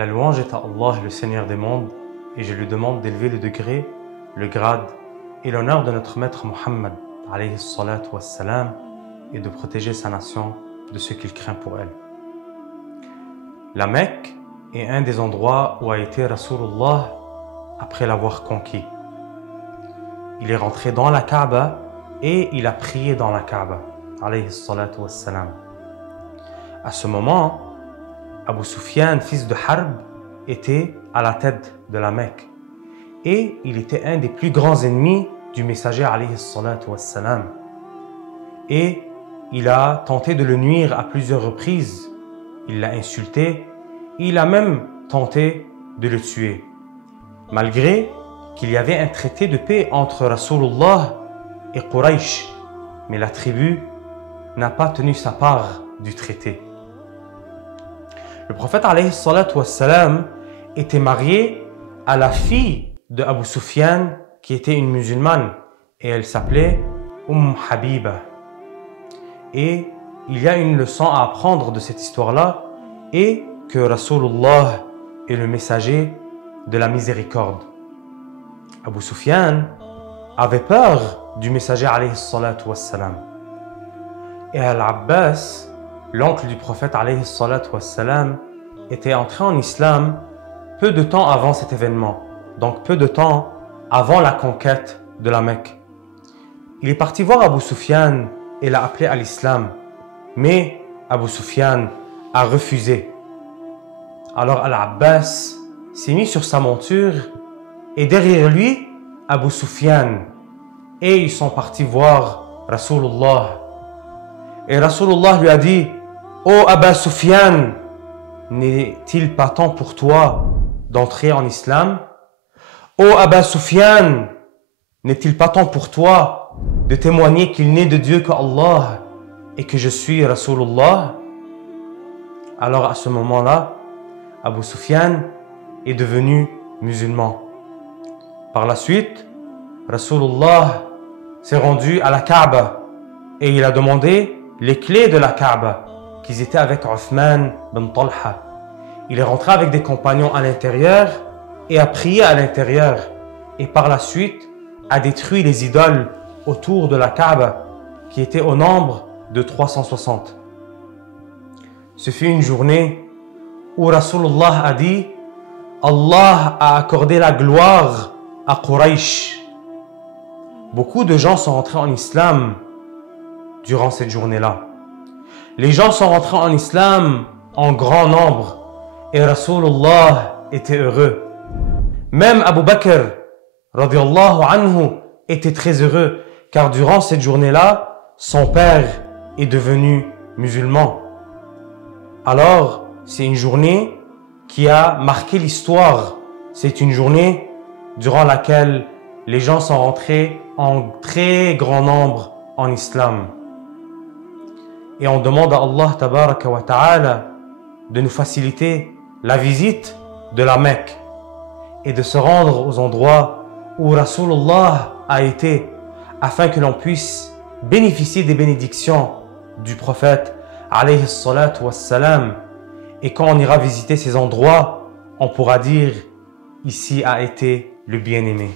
La louange est à Allah, le Seigneur des mondes, et je lui demande d'élever le degré, le grade et l'honneur de notre maître Muhammad, alayhi salatu wassalam, et de protéger sa nation de ce qu'il craint pour elle. La Mecque est un des endroits où a été Rasulullah après l'avoir conquis. Il est rentré dans la Kaaba et il a prié dans la Kaaba, alayhi salatu wassalam. À ce moment, Abu Sufyan, fils de Harb, était à la tête de la Mecque. Et il était un des plus grands ennemis du messager, alayhi salatu wassalam. Et il a tenté de le nuire à plusieurs reprises. Il l'a insulté. Il a même tenté de le tuer. Malgré qu'il y avait un traité de paix entre Rasulullah et Quraysh. Mais la tribu n'a pas tenu sa part du traité. Le prophète alayhi salatu wassalam était marié à la fille de Abu Sufyan qui était une musulmane et elle s'appelait Habiba. Et il y a une leçon à apprendre de cette histoire-là et que Rasulullah est le messager de la miséricorde. Abu Sufyan avait peur du messager alayhi salatu wassalam. Et Al-Abbas, l'oncle du prophète alayhi salatu wassalam, était entré en islam peu de temps avant cet événement, donc peu de temps avant la conquête de la Mecque. Il est parti voir Abu Sufyan et l'a appelé à l'islam, mais Abu Sufyan a refusé. Alors Al-Abbas s'est mis sur sa monture et derrière lui Abu Sufyan, et ils sont partis voir Rasulullah. Et Rasulullah lui a dit: « Abu Sufyan, n'est-il pas temps pour toi d'entrer en islam? Abu Sufyan, n'est-il pas temps pour toi de témoigner qu'il n'est de Dieu qu'Allah et que je suis Rasulullah ?» Alors à ce moment-là, Abu Sufyan est devenu musulman. Par la suite, Rasulullah s'est rendu à la Kaaba et il a demandé les clés de la Kaaba qu'ils étaient avec Uthman bin Talha. Il est rentré avec des compagnons à l'intérieur et a prié à l'intérieur et par la suite a détruit les idoles autour de la Kaaba qui étaient au nombre de 360. Ce fut une journée où Rasulullah a dit: Allah a accordé la gloire à Quraysh. Beaucoup de gens sont rentrés en islam durant cette journée-là. Les gens sont rentrés en islam en grand nombre et Rasulullah était heureux. Même Abu Bakr radiyallahu anhu était très heureux car durant cette journée-là, son père est devenu musulman. Alors, c'est une journée qui a marqué l'histoire. C'est une journée durant laquelle les gens sont rentrés en très grand nombre en islam. Et on demande à Allah tabaraka wa ta'ala de nous faciliter la visite de la Mecque et de se rendre aux endroits où Rasulullah a été afin que l'on puisse bénéficier des bénédictions du prophète alayhi salatu wassalam. Et quand on ira visiter ces endroits, on pourra dire: ici a été le bien-aimé.